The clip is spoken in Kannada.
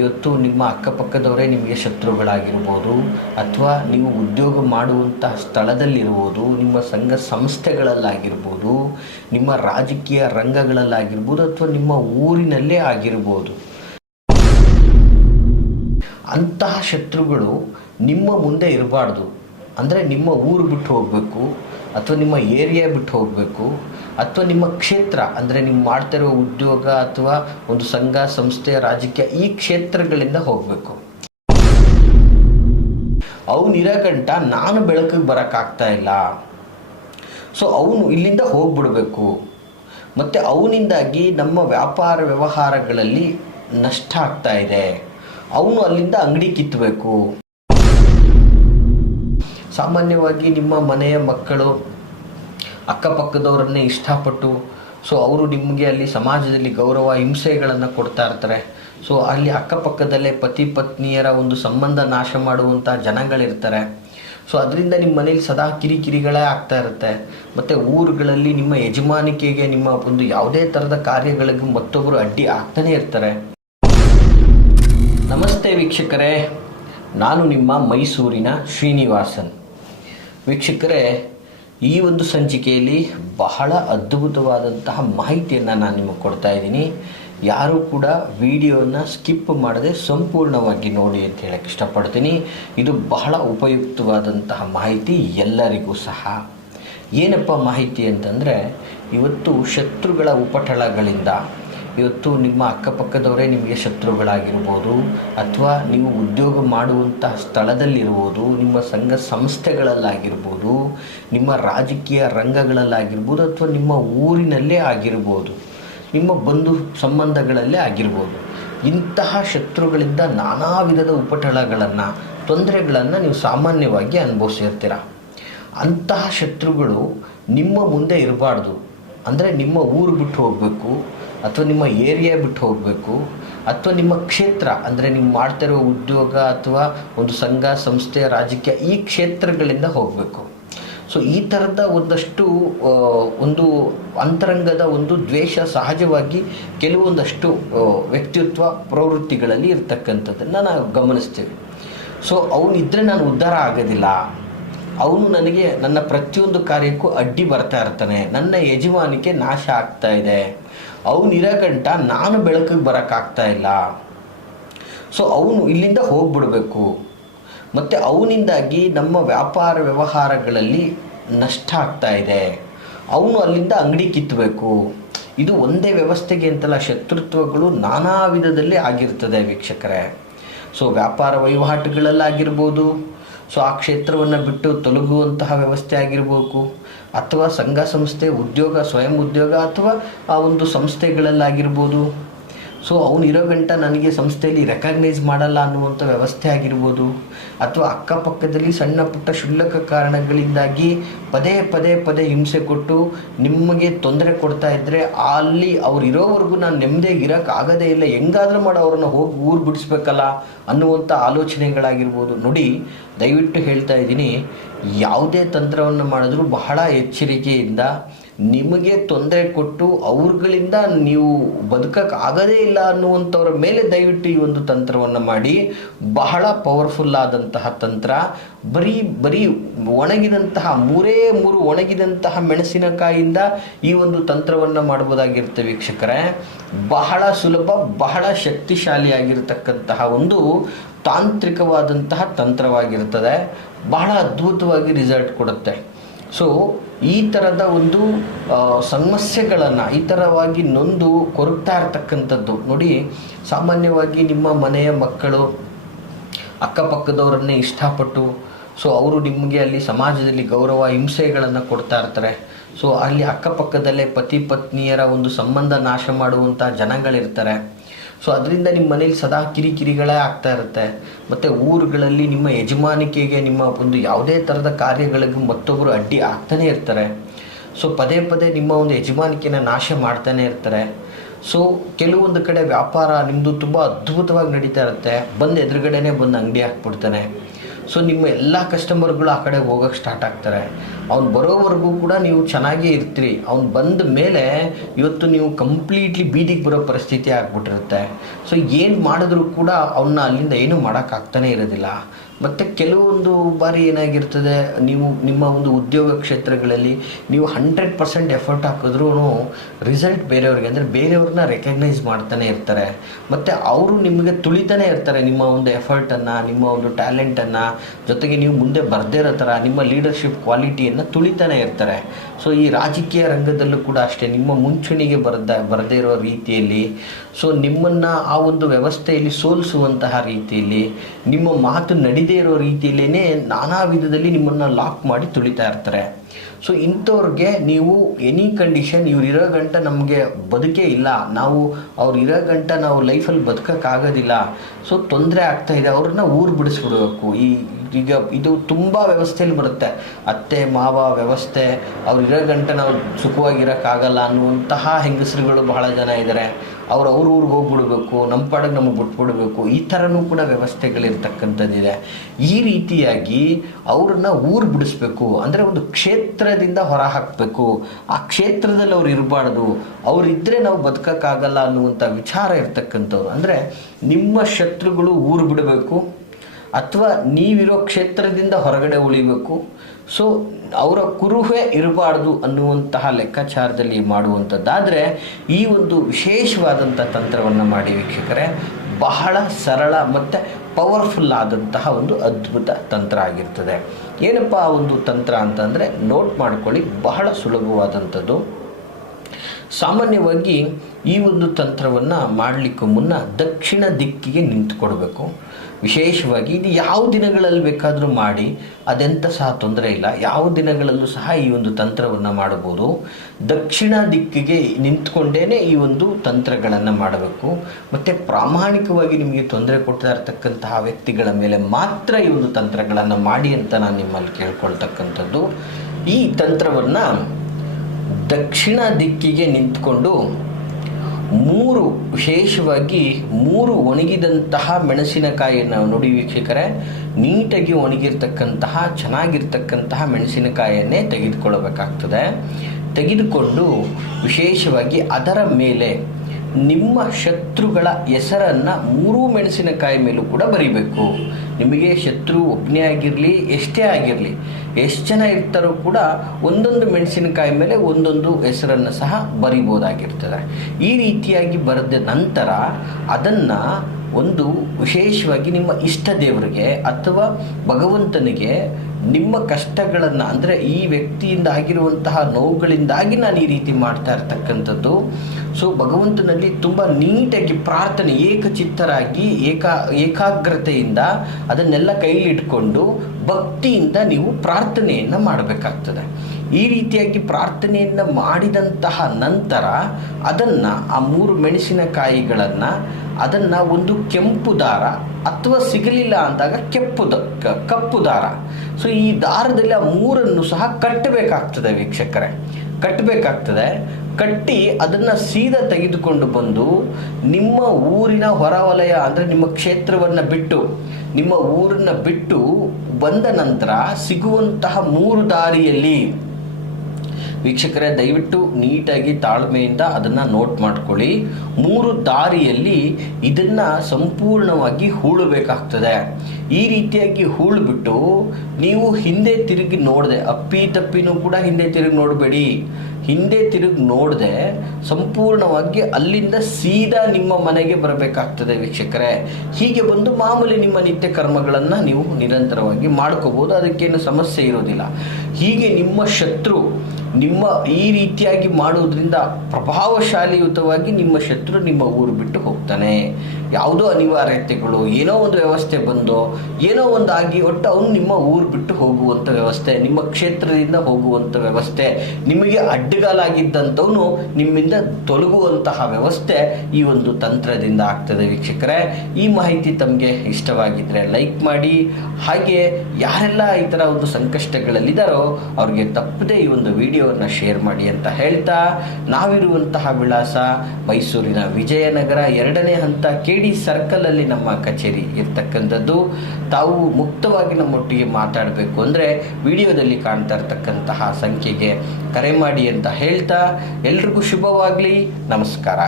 ಇವತ್ತು ನಿಮ್ಮ ಅಕ್ಕಪಕ್ಕದವರೇ ನಿಮಗೆ ಶತ್ರುಗಳಾಗಿರ್ಬೋದು, ಅಥವಾ ನೀವು ಉದ್ಯೋಗ ಮಾಡುವಂತಹ ಸ್ಥಳದಲ್ಲಿರ್ಬೋದು, ನಿಮ್ಮ ಸಂಘ ಸಂಸ್ಥೆಗಳಲ್ಲಾಗಿರ್ಬೋದು, ನಿಮ್ಮ ರಾಜಕೀಯ ರಂಗಗಳಲ್ಲಾಗಿರ್ಬೋದು, ಅಥವಾ ನಿಮ್ಮ ಊರಿನಲ್ಲೇ ಆಗಿರ್ಬೋದು. ಅಂತಹ ಶತ್ರುಗಳು ನಿಮ್ಮ ಮುಂದೆ ಇರಬಾರ್ದು. ಅಂದರೆ ನಿಮ್ಮ ಊರು ಬಿಟ್ಟು ಹೋಗಬೇಕು, ಅಥವಾ ನಿಮ್ಮ ಏರಿಯಾ ಬಿಟ್ಟು ಹೋಗಬೇಕು, ಅಥವಾ ನಿಮ್ಮ ಕ್ಷೇತ್ರ ಅಂದರೆ ನೀವು ಮಾಡ್ತಿರೋ ಉದ್ಯೋಗ ಅಥವಾ ಒಂದು ಸಂಘ ಸಂಸ್ಥೆ ರಾಜಕೀಯ ಈ ಕ್ಷೇತ್ರಗಳಿಂದ ಹೋಗಬೇಕು. ಅವನಿರಗಂಟ ನಾನು ಬೆಳಕಿಗೆ ಬರೋಕ್ಕಾಗ್ತಾ ಇಲ್ಲ, ಸೊ ಅವನು ಇಲ್ಲಿಂದ ಹೋಗ್ಬಿಡ್ಬೇಕು. ಮತ್ತು ಅವನಿಂದಾಗಿ ನಮ್ಮ ವ್ಯಾಪಾರ ವ್ಯವಹಾರಗಳಲ್ಲಿ ನಷ್ಟ ಆಗ್ತಾ ಇದೆ, ಅವನು ಅಲ್ಲಿಂದ ಅಂಗಡಿ ಕಿತ್ತಬೇಕು. ಸಾಮಾನ್ಯವಾಗಿ ನಿಮ್ಮ ಮನೆಯ ಮಕ್ಕಳು ಅಕ್ಕಪಕ್ಕದವರನ್ನೇ ಇಷ್ಟಪಟ್ಟು, ಸೊ ಅವರು ನಿಮಗೆ ಅಲ್ಲಿ ಸಮಾಜದಲ್ಲಿ ಗೌರವ ಹಿಂಸೆಗಳನ್ನು ಕೊಡ್ತಾ ಇರ್ತಾರೆ. ಸೊ ಅಲ್ಲಿ ಅಕ್ಕಪಕ್ಕದಲ್ಲೇ ಪತಿ ಪತ್ನಿಯರ ಒಂದು ಸಂಬಂಧ ನಾಶ ಮಾಡುವಂಥ ಜನಗಳಿರ್ತಾರೆ. ಸೊ ಅದರಿಂದ ನಿಮ್ಮ ಮನೇಲಿ ಸದಾ ಕಿರಿಕಿರಿಗಳೇ ಆಗ್ತಾ ಇರುತ್ತೆ. ಮತ್ತು ಊರುಗಳಲ್ಲಿ ನಿಮ್ಮ ಯಜಮಾನಿಕೆಗೆ, ನಿಮ್ಮ ಒಂದು ಯಾವುದೇ ಥರದ ಕಾರ್ಯಗಳಿಗೂ ಮತ್ತೊಬ್ಬರು ಅಡ್ಡಿ ಆಗ್ತಾನೆ ಇರ್ತಾರೆ. ನಮಸ್ತೆ ವೀಕ್ಷಕರೇ, ನಾನು ನಿಮ್ಮ ಮೈಸೂರಿನ ಶ್ರೀನಿವಾಸನ್. ವೀಕ್ಷಕರೇ, ಈ ಒಂದು ಸಂಚಿಕೆಯಲ್ಲಿ ಬಹಳ ಅದ್ಭುತವಾದಂತಹ ಮಾಹಿತಿಯನ್ನು ನಾನು ನಿಮಗೆ ಕೊಡ್ತಾ ಇದ್ದೀನಿ. ಯಾರೂ ಕೂಡ ವಿಡಿಯೋನ ಸ್ಕಿಪ್ ಮಾಡದೆ ಸಂಪೂರ್ಣವಾಗಿ ನೋಡಿ ಅಂತ ಹೇಳಕ್ಕೆ ಇಷ್ಟಪಡ್ತೀನಿ. ಇದು ಬಹಳ ಉಪಯುಕ್ತವಾದಂತಹ ಮಾಹಿತಿ ಎಲ್ಲರಿಗೂ ಸಹ. ಏನಪ್ಪ ಮಾಹಿತಿ ಅಂತಂದರೆ, ಇವತ್ತು ಶತ್ರುಗಳ ಉಪಟಳಗಳಿಂದ, ಇವತ್ತು ನಿಮ್ಮ ಅಕ್ಕಪಕ್ಕದವರೇ ನಿಮಗೆ ಶತ್ರುಗಳಾಗಿರ್ಬೋದು, ಅಥವಾ ನೀವು ಉದ್ಯೋಗ ಮಾಡುವಂತಹ ಸ್ಥಳದಲ್ಲಿರ್ಬೋದು, ನಿಮ್ಮ ಸಂಘ ಸಂಸ್ಥೆಗಳಲ್ಲಾಗಿರ್ಬೋದು, ನಿಮ್ಮ ರಾಜಕೀಯ ರಂಗಗಳಲ್ಲಾಗಿರ್ಬೋದು, ಅಥವಾ ನಿಮ್ಮ ಊರಿನಲ್ಲೇ ಆಗಿರ್ಬೋದು, ನಿಮ್ಮ ಬಂಧು ಸಂಬಂಧಗಳಲ್ಲೇ ಆಗಿರ್ಬೋದು. ಇಂತಹ ಶತ್ರುಗಳಿಂದ ನಾನಾ ವಿಧದ ಉಪಟಳಗಳನ್ನು, ತೊಂದರೆಗಳನ್ನು ನೀವು ಸಾಮಾನ್ಯವಾಗಿ ಅನುಭವಿಸಿರ್ತೀರ. ಅಂತಹ ಶತ್ರುಗಳು ನಿಮ್ಮ ಮುಂದೆ ಇರಬಾರ್ದು. ಅಂದರೆ ನಿಮ್ಮ ಊರು ಬಿಟ್ಟು ಹೋಗಬೇಕು, ಅಥವಾ ನಿಮ್ಮ ಏರಿಯಾ ಬಿಟ್ಟು ಹೋಗಬೇಕು, ಅಥವಾ ನಿಮ್ಮ ಕ್ಷೇತ್ರ ಅಂದರೆ ನೀವು ಮಾಡ್ತಿರೋ ಉದ್ಯೋಗ ಅಥವಾ ಒಂದು ಸಂಘ ಸಂಸ್ಥೆ ರಾಜಕೀಯ ಈ ಕ್ಷೇತ್ರಗಳಿಂದ ಹೋಗಬೇಕು. ಸೊ ಈ ಥರದ ಒಂದು ಅಂತರಂಗದ ಒಂದು ದ್ವೇಷ ಸಹಜವಾಗಿ ಕೆಲವೊಂದಷ್ಟು ವ್ಯಕ್ತಿತ್ವ ಪ್ರವೃತ್ತಿಗಳಲ್ಲಿ ಇರ್ತಕ್ಕಂಥದ್ದನ್ನು ನಾವು ಗಮನಿಸ್ತೀವಿ. ಸೊ ಅವನಿದ್ದರೆ ನಾನು ಉದ್ಧಾರ ಆಗೋದಿಲ್ಲ, ಅವನು ನನಗೆ ನನ್ನ ಪ್ರತಿಯೊಂದು ಕಾರ್ಯಕ್ಕೂ ಅಡ್ಡಿ ಬರ್ತಾ ಇರ್ತಾನೆ, ನನ್ನ ಯಜಮಾನಿಕೆ ನಾಶ ಆಗ್ತಾ ಇದೆ, ಅವನಿರಗಂಟ ನಾನು ಬೆಳಕಿಗೆ ಬರೋಕ್ಕಾಗ್ತಾ ಇಲ್ಲ, ಸೊ ಅವನು ಇಲ್ಲಿಂದ ಹೋಗ್ಬಿಡ್ಬೇಕು. ಮತ್ತು ಅವನಿಂದಾಗಿ ನಮ್ಮ ವ್ಯಾಪಾರ ವ್ಯವಹಾರಗಳಲ್ಲಿ ನಷ್ಟ ಆಗ್ತಾ ಇದೆ, ಅವನು ಅಲ್ಲಿಂದ ಅಂಗಡಿ ಕಿತ್ತಬೇಕು. ಇದು ಒಂದೇ ವ್ಯವಸ್ಥೆಗೆ ಅಂತಲ್ಲ, ಶತ್ರುತ್ವಗಳು ನಾನಾ ವಿಧದಲ್ಲಿ ಆಗಿರ್ತದೆ ವೀಕ್ಷಕರೇ. ಸೊ ವ್ಯಾಪಾರ ವಹಿವಾಟುಗಳಲ್ಲಾಗಿರ್ಬೋದು, ಸೊ ಆ ಕ್ಷೇತ್ರವನ್ನು ಬಿಟ್ಟು ತೊಲಗುವಂತಹ ವ್ಯವಸ್ಥೆ ಆಗಿರ್ಬೇಕು, ಅಥವಾ ಸಂಘ ಸಂಸ್ಥೆ ಉದ್ಯೋಗ ಸ್ವಯಂ ಉದ್ಯೋಗ ಅಥವಾ ಆ ಒಂದು ಸಂಸ್ಥೆಗಳಲ್ಲಾಗಿರ್ಬೋದು. ಸೊ ಅವನು ಇರೋ ಗಂಟ ನನಗೆ ಸಂಸ್ಥೆಯಲ್ಲಿ ರೆಕಗ್ನೈಸ್ ಮಾಡಲ್ಲ ಅನ್ನುವಂಥ ವ್ಯವಸ್ಥೆ ಆಗಿರ್ಬೋದು, ಅಥವಾ ಅಕ್ಕಪಕ್ಕದಲ್ಲಿ ಸಣ್ಣ ಪುಟ್ಟ ಕ್ಷುಲ್ಲಕ ಕಾರಣಗಳಿಂದಾಗಿ ಪದೇ ಪದೇ ಪದೇ ಹಿಂಸೆ ಕೊಟ್ಟು ನಿಮಗೆ ತೊಂದರೆ ಕೊಡ್ತಾ ಇದ್ದರೆ, ಅಲ್ಲಿ ಅವ್ರು ಇರೋವರೆಗೂ ನಾನು ನೆಮ್ಮದಿಯಾಗಿ ಇರೋಕ್ಕಾಗದೇ ಇಲ್ಲ, ಹೆಂಗಾದ್ರೂ ಮಾಡಿ ಅವ್ರನ್ನ ಹೋಗಿ ಊರು ಬಿಡಿಸ್ಬೇಕಲ್ಲ ಅನ್ನುವಂಥ ಆಲೋಚನೆಗಳಾಗಿರ್ಬೋದು. ನೋಡಿ, ದಯವಿಟ್ಟು ಹೇಳ್ತಾ ಇದ್ದೀನಿ, ಯಾವುದೇ ತಂತ್ರವನ್ನು ಮಾಡಿದ್ರೂ ಬಹಳ ಎಚ್ಚರಿಕೆಯಿಂದ, ನಿಮಗೆ ತೊಂದರೆ ಕೊಟ್ಟು ಅವ್ರುಗಳಿಂದ ನೀವು ಬದುಕಕ್ಕಾಗದೇ ಇಲ್ಲ ಅನ್ನುವಂಥವ್ರ ಮೇಲೆ ದಯವಿಟ್ಟು ಈ ಒಂದು ತಂತ್ರವನ್ನು ಮಾಡಿ. ಬಹಳ ಪವರ್ಫುಲ್ ಆದಂತಹ ತಂತ್ರ. ಬರೀ ಒಣಗಿದಂತಹ ಮೂರು ಒಣಗಿದಂತಹ ಮೆಣಸಿನಕಾಯಿಯಿಂದ ಈ ಒಂದು ತಂತ್ರವನ್ನು ಮಾಡ್ಬೋದಾಗಿರುತ್ತೆ ವೀಕ್ಷಕರೇ. ಬಹಳ ಸುಲಭ, ಬಹಳ ಶಕ್ತಿಶಾಲಿಯಾಗಿರ್ತಕ್ಕಂತಹ ಒಂದು ತಾಂತ್ರಿಕವಾದಂತಹ ತಂತ್ರವಾಗಿರ್ತದೆ. ಬಹಳ ಅದ್ಭುತವಾಗಿ ರಿಸಲ್ಟ್ ಕೊಡುತ್ತೆ. ಸೊ ಈ ಥರದ ಒಂದು ಸಮಸ್ಯೆಗಳನ್ನು, ಈ ಥರವಾಗಿ ನೊಂದು ಕೊರಗ್ತಾ ಇರ್ತಕ್ಕಂಥದ್ದು ನೋಡಿ, ಸಾಮಾನ್ಯವಾಗಿ ನಿಮ್ಮ ಮನೆಯ ಮಕ್ಕಳು ಅಕ್ಕಪಕ್ಕದವರನ್ನೇ ಇಷ್ಟಪಟ್ಟು, ಸೊ ಅವರು ನಿಮಗೆ ಅಲ್ಲಿ ಸಮಾಜದಲ್ಲಿ ಗೌರವ ಹಿಂಸೆಗಳನ್ನು ಕೊಡ್ತಾ ಇರ್ತಾರೆ. ಸೊ ಅಲ್ಲಿ ಅಕ್ಕಪಕ್ಕದಲ್ಲೇ ಪತಿ ಪತ್ನಿಯರ ಒಂದು ಸಂಬಂಧ ನಾಶ ಮಾಡುವಂಥ ಜನಗಳಿರ್ತಾರೆ. ಸೊ ಅದರಿಂದ ನಿಮ್ಮ ಮನೇಲಿ ಸದಾ ಕಿರಿಕಿರಿಗಳೇ ಆಗ್ತಾ ಇರುತ್ತೆ. ಮತ್ತು ಊರುಗಳಲ್ಲಿ ನಿಮ್ಮ ಯಜಮಾನಿಕೆಗೆ, ನಿಮ್ಮ ಒಂದು ಯಾವುದೇ ಥರದ ಕಾರ್ಯಗಳಿಗೂ ಮತ್ತೊಬ್ಬರು ಅಡ್ಡಿ ಆಗ್ತಾನೆ ಇರ್ತಾರೆ. ಸೊ ಪದೇ ಪದೇ ನಿಮ್ಮ ಒಂದು ಯಜಮಾನಿಕೆನ ನಾಶ ಮಾಡ್ತಾನೆ ಇರ್ತಾರೆ. ಸೊ ಕೆಲವೊಂದು ಕಡೆ ವ್ಯಾಪಾರ ನಿಮ್ಮದು ತುಂಬ ಅದ್ಭುತವಾಗಿ ನಡೀತಾ ಇರುತ್ತೆ, ಎದುರುಗಡೆನೇ ಬಂದು ಅಂಗಡಿ ಹಾಕ್ಬಿಡ್ತಾನೆ. ಸೊ ನಿಮ್ಮ ಎಲ್ಲ ಕಸ್ಟಮರ್ಗಳು ಆ ಕಡೆ ಹೋಗೋಕ್ಕೆ ಸ್ಟಾರ್ಟ್ ಆಗ್ತಾರೆ. ಅವ್ನು ಬರೋವರೆಗೂ ಕೂಡ ನೀವು ಚೆನ್ನಾಗೇ ಇರ್ತೀರಿ. ಅವ್ನು ಬಂದ ಮೇಲೆ ಇವತ್ತು ನೀವು ಕಂಪ್ಲೀಟ್ಲಿ ಬೀದಿಗೆ ಬರೋ ಪರಿಸ್ಥಿತಿ ಆಗ್ಬಿಟ್ಟಿರುತ್ತೆ. ಸೊ ಏನು ಮಾಡಿದ್ರೂ ಕೂಡ ಅವನ್ನ ಅಲ್ಲಿಂದ ಏನೂ ಮಾಡೋಕ್ಕಾಗ್ತಾನೆ ಇರೋದಿಲ್ಲ. ಮತ್ತು ಕೆಲವೊಂದು ಬಾರಿ ಏನಾಗಿರ್ತದೆ, ನೀವು ನಿಮ್ಮ ಒಂದು ಉದ್ಯೋಗ ಕ್ಷೇತ್ರಗಳಲ್ಲಿ ನೀವು 100% ಎಫರ್ಟ್ ಹಾಕಿದ್ರೂ ರಿಸಲ್ಟ್ ಬೇರೆಯವ್ರಿಗೆ, ಅಂದರೆ ಬೇರೆಯವ್ರನ್ನ ರೆಕಗ್ನೈಸ್ ಮಾಡ್ತಾನೆ ಇರ್ತಾರೆ. ಮತ್ತು ಅವರು ನಿಮಗೆ ತುಳಿತಾನೆ ಇರ್ತಾರೆ ನಿಮ್ಮ ಒಂದು ಎಫರ್ಟನ್ನು, ನಿಮ್ಮ ಒಂದು ಟ್ಯಾಲೆಂಟನ್ನು, ಜೊತೆಗೆ ನೀವು ಮುಂದೆ ಬರದೇ ಇರೋ ಥರ ನಿಮ್ಮ ಲೀಡರ್ಶಿಪ್ ಕ್ವಾಲಿಟಿಯನ್ನು ತುಳಿತಾನೆ ಇರ್ತಾರೆ. ಸೊ ಈ ರಾಜಕೀಯ ರಂಗದಲ್ಲೂ ಕೂಡ ಅಷ್ಟೇ, ನಿಮ್ಮ ಮುಂಚೂಣಿಗೆ ಬರದೇ ಇರೋ ರೀತಿಯಲ್ಲಿ, ಸೊ ನಿಮ್ಮನ್ನು ಆ ಒಂದು ವ್ಯವಸ್ಥೆಯಲ್ಲಿ ಸೋಲಿಸುವಂತಹ ರೀತಿಯಲ್ಲಿ, ನಿಮ್ಮ ಮಾತು ನಡೀದೇ ಇರೋ ರೀತಿಯಲ್ಲೇ ನಾನಾ ವಿಧದಲ್ಲಿ ನಿಮ್ಮನ್ನು ಲಾಕ್ ಮಾಡಿ ತುಳಿತಾ ಇರ್ತಾರೆ. ಸೊ ಇಂಥವ್ರಿಗೆ ನೀವು ಎನಿ ಕಂಡೀಷನ್ ಇವ್ರು ಇರೋ ಗಂಟ ನಮಗೆ ಬದುಕೇ ಇಲ್ಲ, ನಾವು ಅವ್ರು ಇರೋ ಗಂಟ ನಾವು ಲೈಫಲ್ಲಿ ಬದುಕೋಕ್ಕಾಗೋದಿಲ್ಲ, ಸೊ ತೊಂದರೆ ಆಗ್ತಾಯಿದೆ, ಅವ್ರನ್ನ ಊರು ಬಿಡಿಸ್ಬಿಡ್ಬೇಕು. ಈಗ ಇದು ತುಂಬ ವ್ಯವಸ್ಥೆಯಲ್ಲಿ ಬರುತ್ತೆ. ಅತ್ತೆ ಮಾವ ವ್ಯವಸ್ಥೆ, ಅವ್ರು ಇರೋ ಗಂಟ ನಾವು ಸುಖವಾಗಿರೋಕ್ಕಾಗಲ್ಲ ಅನ್ನುವಂತಹ ಹೆಂಗಸರುಗಳು ಬಹಳ ಜನ ಇದ್ದಾರೆ. ಅವ್ರ ಊರಿಗೆ ಹೋಗ್ಬಿಡ್ಬೇಕು, ನಮ್ಮ ಪಾಡಿಗೆ ನಮಗೆ ಬಿಟ್ಬಿಡ್ಬೇಕು, ಈ ಥರನೂ ಕೂಡ ವ್ಯವಸ್ಥೆಗಳಿರ್ತಕ್ಕಂಥದ್ದಿದೆ. ಈ ರೀತಿಯಾಗಿ ಅವ್ರನ್ನ ಊರು ಬಿಡಿಸ್ಬೇಕು, ಅಂದರೆ ಒಂದು ಕ್ಷೇತ್ರದಿಂದ ಹೊರ ಹಾಕಬೇಕು. ಆ ಕ್ಷೇತ್ರದಲ್ಲಿ ಅವ್ರು ಇರಬಾರ್ದು, ಅವರಿದ್ದರೆ ನಾವು ಬದುಕೋಕ್ಕಾಗಲ್ಲ ಅನ್ನುವಂಥ ವಿಚಾರ ಇರ್ತಕ್ಕಂಥವ್ರು. ಅಂದರೆ ನಿಮ್ಮ ಶತ್ರುಗಳು ಊರು ಬಿಡಬೇಕು, ಅಥವಾ ನೀವಿರೋ ಕ್ಷೇತ್ರದಿಂದ ಹೊರಗಡೆ ಉಳಿಬೇಕು. ಸೊ ಅವರ ಕುರುಹೇ ಇರಬಾರ್ದು ಅನ್ನುವಂತಹ ಲೆಕ್ಕಾಚಾರದಲ್ಲಿ ಮಾಡುವಂಥದ್ದಾದರೆ ಈ ಒಂದು ವಿಶೇಷವಾದಂಥ ತಂತ್ರವನ್ನು ಮಾಡಿ ವೀಕ್ಷಕರೇ. ಬಹಳ ಸರಳ ಮತ್ತು ಪವರ್ಫುಲ್ ಆದಂತಹ ಒಂದು ಅದ್ಭುತ ತಂತ್ರ ಆಗಿರ್ತದೆ. ಏನಪ್ಪ ಆ ಒಂದು ತಂತ್ರ ಅಂತಂದರೆ ನೋಟ್ ಮಾಡ್ಕೊಳ್ಳಿ, ಬಹಳ ಸುಲಭವಾದಂಥದ್ದು. ಸಾಮಾನ್ಯವಾಗಿ ಈ ಒಂದು ತಂತ್ರವನ್ನು ಮಾಡಲಿಕ್ಕೂ ಮುನ್ನ ದಕ್ಷಿಣ ದಿಕ್ಕಿಗೆ ನಿಂತುಕೊಡ್ಬೇಕು. ವಿಶೇಷವಾಗಿ ಇದು ಯಾವ ದಿನಗಳಲ್ಲಿ ಬೇಕಾದರೂ ಮಾಡಿ, ಅದೆಂತ ಸಹ ತೊಂದರೆ ಇಲ್ಲ. ಯಾವ ದಿನಗಳಲ್ಲೂ ಸಹ ಈ ಒಂದು ತಂತ್ರವನ್ನು ಮಾಡಬಹುದು. ದಕ್ಷಿಣ ದಿಕ್ಕಿಗೆ ನಿಂತ್ಕೊಂಡೇ ಈ ಒಂದು ತಂತ್ರಗಳನ್ನು ಮಾಡಬೇಕು. ಮತ್ತು ಪ್ರಾಮಾಣಿಕವಾಗಿ ನಿಮಗೆ ತೊಂದರೆ ಕೊಡ್ತಾ ಇರತಕ್ಕಂತಹ ವ್ಯಕ್ತಿಗಳ ಮೇಲೆ ಮಾತ್ರ ಈ ಒಂದು ತಂತ್ರಗಳನ್ನು ಮಾಡಿ ಅಂತ ನಾನು ನಿಮ್ಮಲ್ಲಿ ಕೇಳ್ಕೊಳ್ತಕ್ಕಂಥದ್ದು. ಈ ತಂತ್ರವನ್ನು ದಕ್ಷಿಣ ದಿಕ್ಕಿಗೆ ನಿಂತ್ಕೊಂಡು ವಿಶೇಷವಾಗಿ 3 ಒಣಗಿದಂತಹ ಮೆಣಸಿನಕಾಯಿಯನ್ನು ನೋಡಿ ವೀಕ್ಷಕರೇ, ನೀಟಾಗಿ ಒಣಗಿರ್ತಕ್ಕಂತಹ ಚೆನ್ನಾಗಿರ್ತಕ್ಕಂತಹ ಮೆಣಸಿನಕಾಯಿಯನ್ನೇ ತೆಗೆದುಕೊಳ್ಳಬೇಕಾಗ್ತದೆ. ತೆಗೆದುಕೊಂಡು ವಿಶೇಷವಾಗಿ ಅದರ ಮೇಲೆ ನಿಮ್ಮ ಶತ್ರುಗಳ ಹೆಸರನ್ನು 3 ಮೆಣಸಿನಕಾಯಿ ಮೇಲೂ ಕೂಡ ಬರಿಬೇಕು. ನಿಮಗೆ ಶತ್ರು ಒಬ್ಬನೇ ಆಗಿರಲಿ, ಎಷ್ಟೇ ಆಗಿರಲಿ, ಎಷ್ಟು ಜನ ಇರ್ತಾರೋ ಕೂಡ ಒಂದೊಂದು ಮೆಣಸಿನಕಾಯಿ ಮೇಲೆ ಒಂದೊಂದು ಹೆಸರನ್ನು ಸಹ ಬರಿಬೋದಾಗಿರ್ತದೆ. ಈ ರೀತಿಯಾಗಿ ಬರೆದ ನಂತರ ಅದನ್ನು ಒಂದು ವಿಶೇಷವಾಗಿ ನಿಮ್ಮ ಇಷ್ಟ ದೇವರಿಗೆ ಅಥವಾ ಭಗವಂತನಿಗೆ ನಿಮ್ಮ ಕಷ್ಟಗಳನ್ನು, ಅಂದರೆ ಈ ವ್ಯಕ್ತಿಯಿಂದ ಆಗಿರುವಂತಹ ನೋವುಗಳಿಂದಾಗಿ ನಾನು ಈ ರೀತಿ ಮಾಡ್ತಾ ಇರ್ತಕ್ಕಂಥದ್ದು, ಸೊ ಭಗವಂತನಲ್ಲಿ ತುಂಬ ನೀಟಾಗಿ ಪ್ರಾರ್ಥನೆ, ಏಕಚಿತ್ತರಾಗಿ ಏಕಾಗ್ರತೆಯಿಂದ ಅದನ್ನೆಲ್ಲ ಕೈಲಿಟ್ಕೊಂಡು ಭಕ್ತಿಯಿಂದ ನೀವು ಪ್ರಾರ್ಥನೆಯನ್ನು ಮಾಡಬೇಕಾಗ್ತದೆ. ಈ ರೀತಿಯಾಗಿ ಪ್ರಾರ್ಥನೆಯನ್ನು ಮಾಡಿದಂತಹ ನಂತರ ಅದನ್ನು ಆ 3 ಮೆಣಸಿನಕಾಯಿಗಳನ್ನು ಅದನ್ನು ಒಂದು ಕೆಂಪು ದಾರ ಅಥವಾ ಸಿಗಲಿಲ್ಲ ಅಂದಾಗ ಕಪ್ಪು ದಾರ, ಸೊ ಈ ದಾರದಲ್ಲಿ ಆ 3 ಸಹ ಕಟ್ಟಬೇಕಾಗ್ತದೆ ವೀಕ್ಷಕರೇ, ಕಟ್ಟಬೇಕಾಗ್ತದೆ. ಕಟ್ಟಿ ಅದನ್ನು ಸೀದಾ ತೆಗೆದುಕೊಂಡು ಬಂದು ನಿಮ್ಮ ಊರಿನ ಹೊರವಲಯ, ಅಂದರೆ ನಿಮ್ಮ ಕ್ಷೇತ್ರವನ್ನು ಬಿಟ್ಟು, ನಿಮ್ಮ ಊರನ್ನು ಬಿಟ್ಟು ಬಂದ ನಂತರ ಸಿಗುವಂತಹ 3 ದಾರಿಯಲ್ಲಿ ವೀಕ್ಷಕರೇ ದಯವಿಟ್ಟು ನೀಟಾಗಿ ತಾಳ್ಮೆಯಿಂದ ಅದನ್ನು ನೋಟ್ ಮಾಡ್ಕೊಳ್ಳಿ. 3 ದಾರಿಯಲ್ಲಿ ಇದನ್ನು ಸಂಪೂರ್ಣವಾಗಿ ಹೂಳಬೇಕಾಗ್ತದೆ. ಈ ರೀತಿಯಾಗಿ ಹೂಳ್ಬಿಟ್ಟು ನೀವು ಹಿಂದೆ ತಿರುಗಿ ನೋಡದೆ, ಅಪ್ಪಿ ತಪ್ಪಿನೂ ಕೂಡ ಹಿಂದೆ ತಿರುಗಿ ನೋಡಬೇಡಿ. ಹಿಂದೆ ತಿರುಗಿ ನೋಡದೆ ಸಂಪೂರ್ಣವಾಗಿ ಅಲ್ಲಿಂದ ಸೀದಾ ನಿಮ್ಮ ಮನೆಗೆ ಬರಬೇಕಾಗ್ತದೆ ವೀಕ್ಷಕರೇ. ಹೀಗೆ ಬಂದು ಮಾಮೂಲಿ ನಿಮ್ಮ ನಿತ್ಯ ಕರ್ಮಗಳನ್ನು ನೀವು ನಿರಂತರವಾಗಿ ಮಾಡ್ಕೋಬೋದು, ಅದಕ್ಕೇನು ಸಮಸ್ಯೆ ಇರೋದಿಲ್ಲ. ಹೀಗೆ ನಿಮ್ಮ ಶತ್ರು ನಿಮ್ಮ ಈ ರೀತಿಯಾಗಿ ಮಾಡುವುದರಿಂದ ಪ್ರಭಾವಶಾಲಿಯುತವಾಗಿ ನಿಮ್ಮ ಶತ್ರು ನಿಮ್ಮ ಊರು ಬಿಟ್ಟು ಹೋಗ್ತಾನೆ. ಯಾವುದೋ ಅನಿವಾರ್ಯತೆಗಳು, ಏನೋ ಒಂದು ವ್ಯವಸ್ಥೆ ಬಂದೋ, ಏನೋ ಒಂದು ಆಗಿ ಒಟ್ಟು ಅವನು ನಿಮ್ಮ ಊರು ಬಿಟ್ಟು ಹೋಗುವಂಥ ವ್ಯವಸ್ಥೆ, ನಿಮ್ಮ ಕ್ಷೇತ್ರದಿಂದ ಹೋಗುವಂಥ ವ್ಯವಸ್ಥೆ, ನಿಮಗೆ ಅಡ್ಡಗಾಲಾಗಿದ್ದಂಥವನು ನಿಮ್ಮಿಂದ ತೊಲಗುವಂತಹ ವ್ಯವಸ್ಥೆ ಈ ಒಂದು ತಂತ್ರದಿಂದ ಆಗ್ತದೆ ವೀಕ್ಷಕರೇ. ಈ ಮಾಹಿತಿ ತಮಗೆ ಇಷ್ಟವಾಗಿದ್ದರೆ ಲೈಕ್ ಮಾಡಿ, ಹಾಗೆ ಯಾರೆಲ್ಲ ಈ ಥರ ಒಂದು ಸಂಕಷ್ಟಗಳಲ್ಲಿದ್ದಾರೋ ಅವ್ರಿಗೆ ತಪ್ಪದೇ ಈ ಒಂದು ವಿಡಿಯೋವನ್ನು ಶೇರ್ ಮಾಡಿ ಅಂತ ಹೇಳ್ತಾ, ನಾವಿರುವಂತಹ ವಿಳಾಸ ಮೈಸೂರಿನ ವಿಜಯನಗರ 2ನೇ ಹಂತ KD ಡಿ ಸರ್ಕಲಲ್ಲಿ ನಮ್ಮ ಕಚೇರಿ ಇರ್ತಕ್ಕಂಥದ್ದು. ತಾವು ಮುಕ್ತವಾಗಿ ನಮ್ಮೊಟ್ಟಿಗೆ ಮಾತಾಡಬೇಕು ಅಂದರೆ ವಿಡಿಯೋದಲ್ಲಿ ಕಾಣ್ತಾ ಇರ್ತಕ್ಕಂತಹ ಸಂಖ್ಯೆಗೆ ಕರೆ ಮಾಡಿ ಅಂತ ಹೇಳ್ತಾ ಎಲ್ರಿಗೂ ಶುಭವಾಗಲಿ. ನಮಸ್ಕಾರ.